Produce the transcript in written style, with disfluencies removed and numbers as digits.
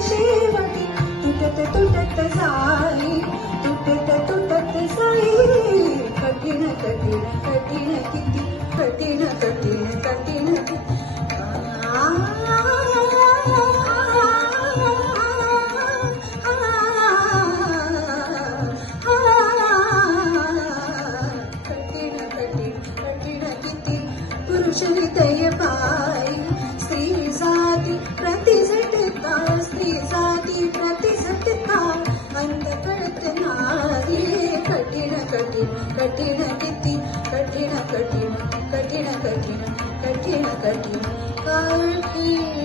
शेवटी तुटत तुटत जाई, तुटत तुटत जाई. कठीण कठीण कठीण किती, कठीण कठीण कठीण किती. पुरुष हृदय पाय स्त्री जाती प्रतिझटका, स्त्री जाती प्रतिझटका. अंत कळत नाही. कठीण कठीण कठीण किती, कठीण कठीण कठीण कठीण कठीण कठीण कठीण.